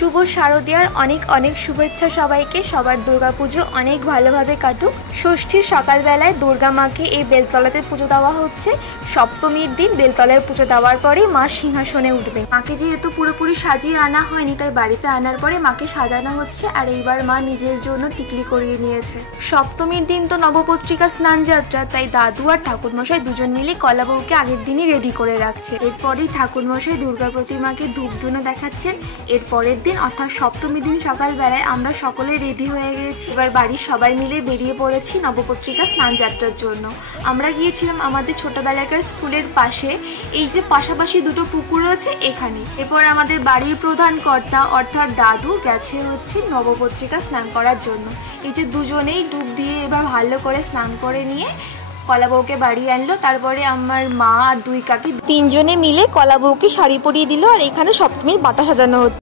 শুভ শারদীয়ার অনেক অনেক শুভেচ্ছা সবাইকে। সবার দুর্গাপুজো অনেক ভালোভাবে কাটুক। ষষ্ঠীর সকালবেলায় দুর্গা মাকে এই বেলতলাতে পুজো দেওয়া হচ্ছে। সপ্তমীর দিন বেলতলায় পুজো দেওয়ার পরেই মা সিংহাসনে উঠবে। মাকে যেহেতু পুরোপুরি সাজিয়ে আনা হয়নি, তাই বাড়িতে আনার পরে মাকে সাজানো হচ্ছে। আর এইবার মা নিজের জন্য টিকলি করিয়ে নিয়েছে। সপ্তমীর দিন তো নবপত্রিকা স্নান যাত্রা, তাই দাদু আর ঠাকুরমশাই দুজন মিলে কলা বউকে আগের দিনই রেডি করে রাখছে। এরপরেই ঠাকুরমশাই দুর্গা প্রতিমাকে ধূপ ধুনো দেখাচ্ছেন। এরপরের দিন অর্থাৎ সপ্তমী দিন সকালবেলায় আমরা সকলে রেডি হয়ে গেছি। এবার বাড়ির সবাই মিলে বেরিয়ে পড়েছি নবপত্রিকা স্নান যাত্রার জন্য। আমরা গিয়েছিলাম আমাদের ছোটবেলাকার স্কুলের পাশে, এই যে পাশাপাশি দুটো পুকুর আছে এখানে। এরপর আমাদের বাড়ির প্রধান কর্তা অর্থাৎ দাদু গেছে হচ্ছে নবপত্রিকা স্নান করার জন্য। এই যে দুজনেই ডুব দিয়ে এবার ভালো করে স্নান করে নিয়ে কলা বউকে বাড়ি আনলো। তারপরে আমার মা আর দুই কাকি তিনজনে মিলে কলা বউকে শাড়ি পরিয়ে দিল। আর এখানে সপ্তমীর বাটা সাজানো হচ্ছে।